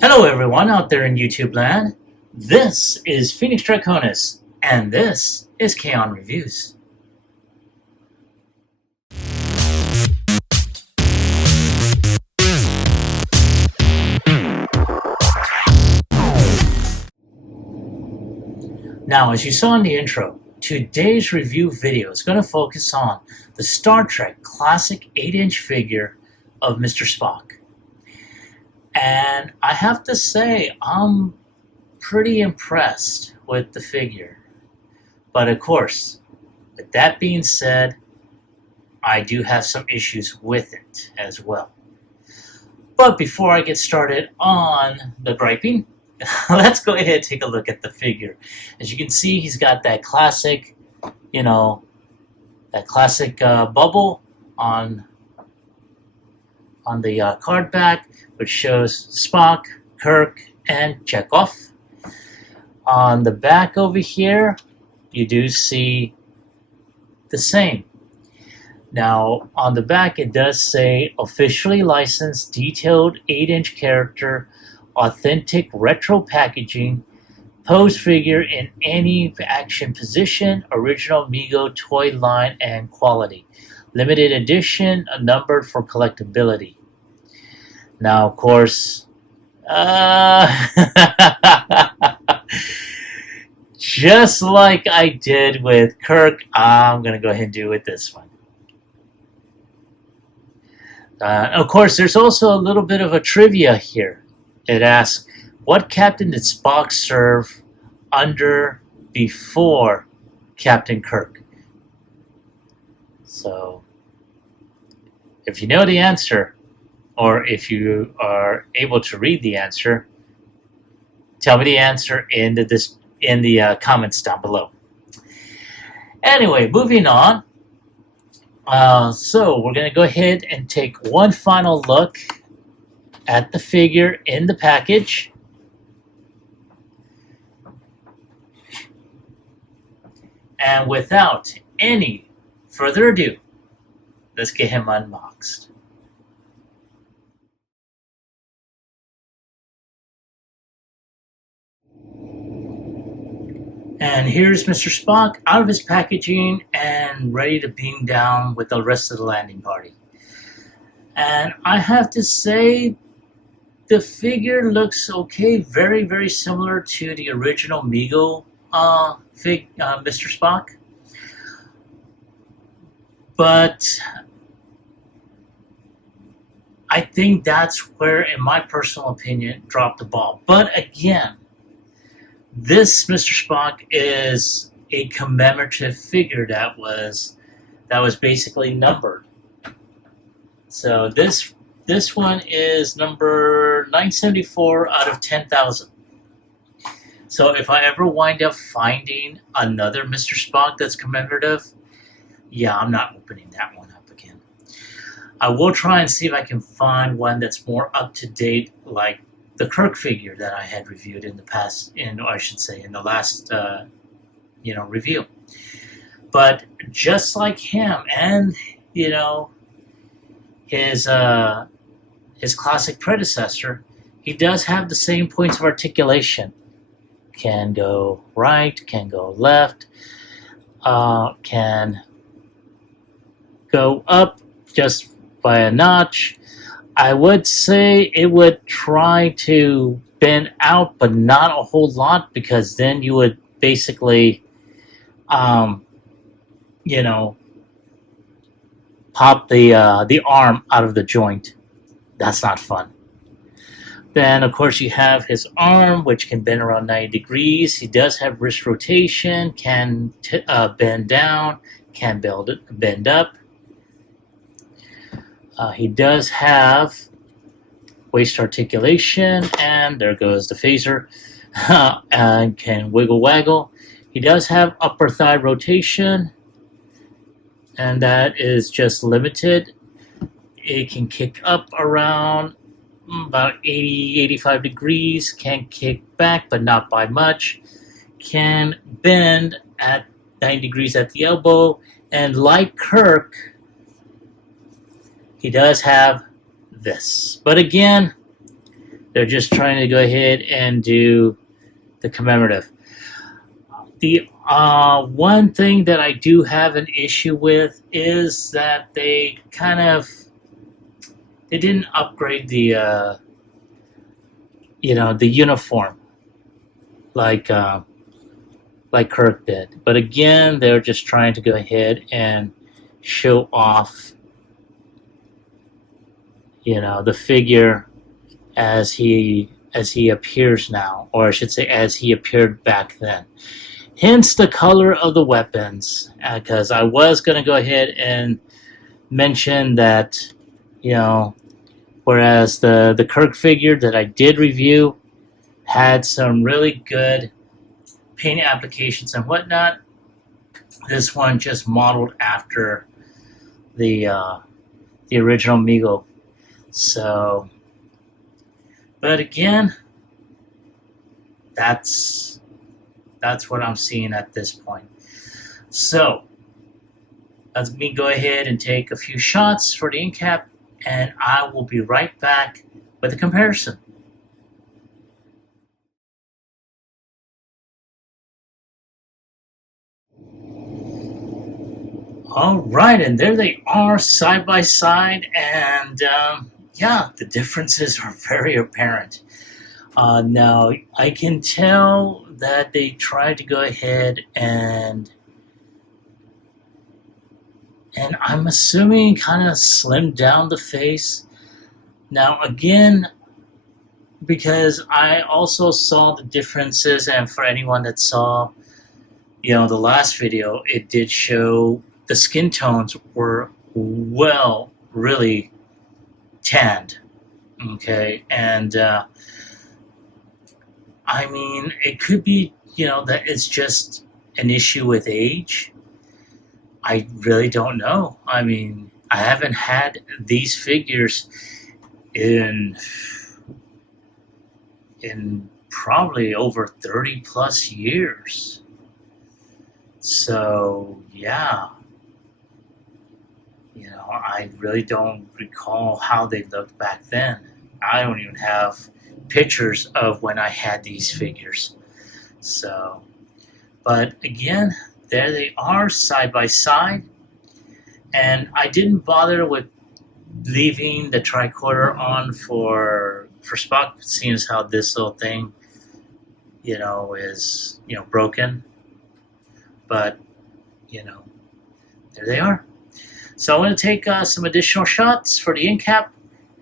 Hello everyone out there in YouTube land. This is Phoenix Draconis, and this is Kaon Reviews. Now, as you saw in the intro, today's review video is going to focus on the Star Trek classic 8-inch figure of Mr. Spock. And I have to say, I'm pretty impressed with the figure. But of course, with that being said, I do have some issues with it as well. But before I get started on the griping, let's go ahead and take a look at the figure. As you can see, he's got that classic, bubble on the card back, which shows Spock, Kirk, and Chekhov. On the back over here, you do see the same. Now, on the back, it does say officially licensed, detailed 8-inch character, authentic retro packaging, pose figure in any action position, original Mego toy line and quality. Limited edition, numbered for collectability. Now, of course, just like I did with Kirk, I'm going to go ahead and do with this one. Of course, there's also a little bit of a trivia here. It asks, what captain did Spock serve under before Captain Kirk? So, if you know the answer, or if you are able to read the answer, tell me the answer in the comments down below. Anyway, moving on. So we're going to go ahead and take one final look at the figure in the package. And without any further ado, let's get him unboxed. And here's Mr. Spock out of his packaging and ready to beam down with the rest of the landing party. And I have to say, the figure looks okay, very, very similar to the original Mego Mr. Spock. But I think that's where, in my personal opinion, dropped the ball. But again, this Mr. Spock is a commemorative figure that was basically numbered. So this one is number 974 out of 10,000. So if I ever wind up finding another Mr. Spock that's commemorative, yeah, I'm not opening that one up again. I will try and see if I can find one that's more up to date, like the Kirk figure that I had reviewed in the past, in the last review. But just like him, and his classic predecessor, he does have the same points of articulation. Can go right, can go left, can go up just by a notch. I would say it would try to bend out, but not a whole lot, because then you would basically, pop the arm out of the joint. That's not fun. Then, of course, you have his arm, which can bend around 90 degrees. He does have wrist rotation, can bend down, can bend up. He does have waist articulation, and there goes the phaser, and can wiggle waggle. He does have upper thigh rotation, and that is just limited. It can kick up around about 80-85 degrees, can kick back but not by much, can bend at 90 degrees at the elbow, and like Kirk, he does have this. But again, They're just trying to go ahead and do the commemorative. The one thing that I do have an issue with is that they didn't upgrade the the uniform like Kirk did. But again, they're just trying to go ahead and show off the figure as he appears now, or I should say as he appeared back then. Hence the color of the weapons, because I was going to go ahead and mention that, whereas the Kirk figure that I did review had some really good paint applications and whatnot, this one just modeled after the original Mego. So, but again, that's what I'm seeing at this point. So, let me go ahead and take a few shots for the end cap, and I will be right back with a comparison. All right, and there they are side by side, and yeah, the differences are very apparent. Now, I can tell that they tried to go ahead and I'm assuming kind of slimmed down the face. Now, again, because I also saw the differences, and for anyone that saw, the last video, it did show the skin tones were really tanned. Okay, and I mean, it could be, that it's just an issue with age. I really don't know. I mean, I haven't had these figures in probably over 30 plus years. So, yeah. I really don't recall how they looked back then. I don't even have pictures of when I had these figures. So, but again, there they are side by side. And I didn't bother with leaving the tricorder on for Spock, seeing as how this little thing, is, broken. But, there they are. So I'm going to take some additional shots for the end cap,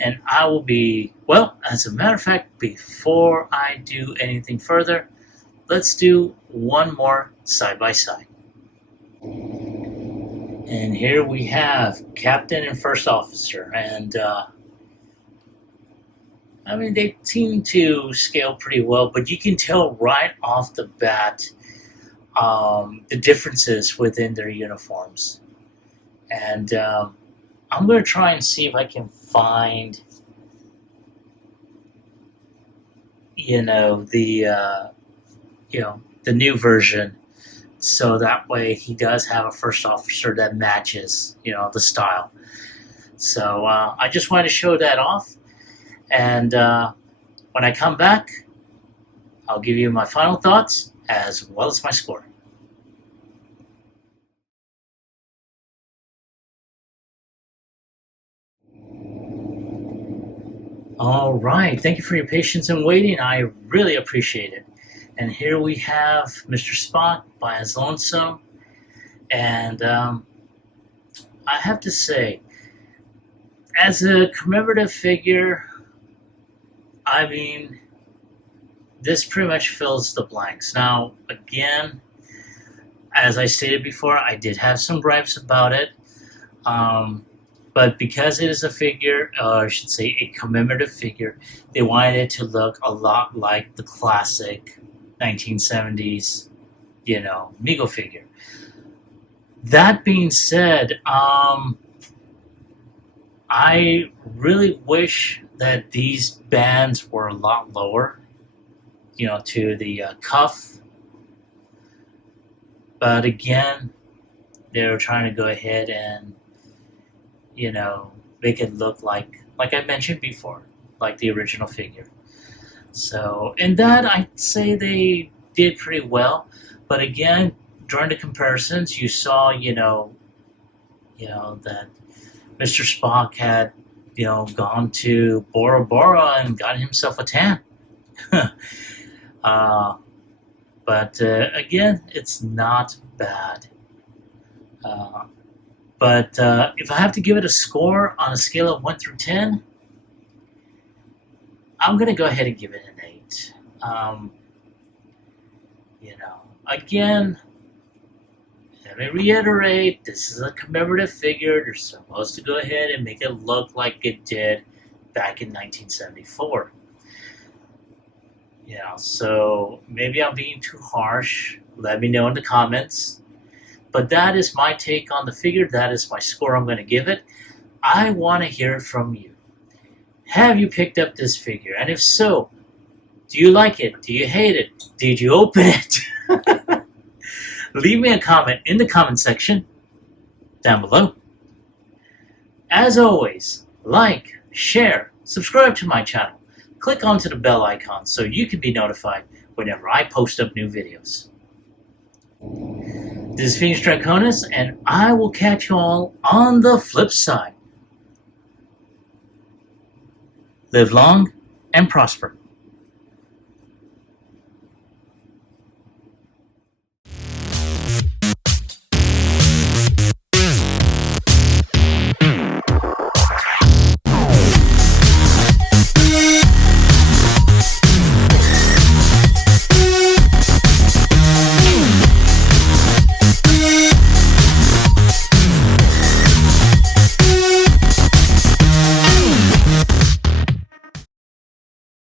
and I will be, well, as a matter of fact, before I do anything further, let's do one more side by side. And here we have Captain and First Officer, and I mean, they seem to scale pretty well, but you can tell right off the bat the differences within their uniforms. And I'm going to try and see if I can find, the new version, so that way he does have a first officer that matches, the style. So I just wanted to show that off, and when I come back, I'll give you my final thoughts as well as my score. All right, thank you for your patience and waiting. I really appreciate it. And here we have Mr. Spock by his lonesome. And I have to say, as a commemorative figure, I mean, this pretty much fills the blanks. Now, again, as I stated before, I did have some gripes about it. But because it is a figure, or I should say a commemorative figure, they wanted it to look a lot like the classic 1970s, Mego figure. That being said, I really wish that these bands were a lot lower, to the cuff. But again, they were trying to go ahead and make it look like I mentioned before, like the original figure. So, in that, I'd say they did pretty well. But again, during the comparisons, you saw, that Mr. Spock had, gone to Bora Bora and got himself a tan. uh, but again, it's not bad. But if I have to give it a score on a scale of 1 through 10, I'm going to go ahead and give it an 8. Again, let me reiterate, this is a commemorative figure. They're supposed to go ahead and make it look like it did back in 1974. So maybe I'm being too harsh. Let me know in the comments. But that is my take on the figure. That is my score I'm going to give it. I want to hear from you. Have you picked up this figure? And if so, do you like it? Do you hate it? Did you open it? Leave me a comment in the comment section down below. As always, like, share, subscribe to my channel. Click onto the bell icon so you can be notified whenever I post up new videos. This is Phoenix Draconis, and I will catch you all on the flip side. Live long and prosper.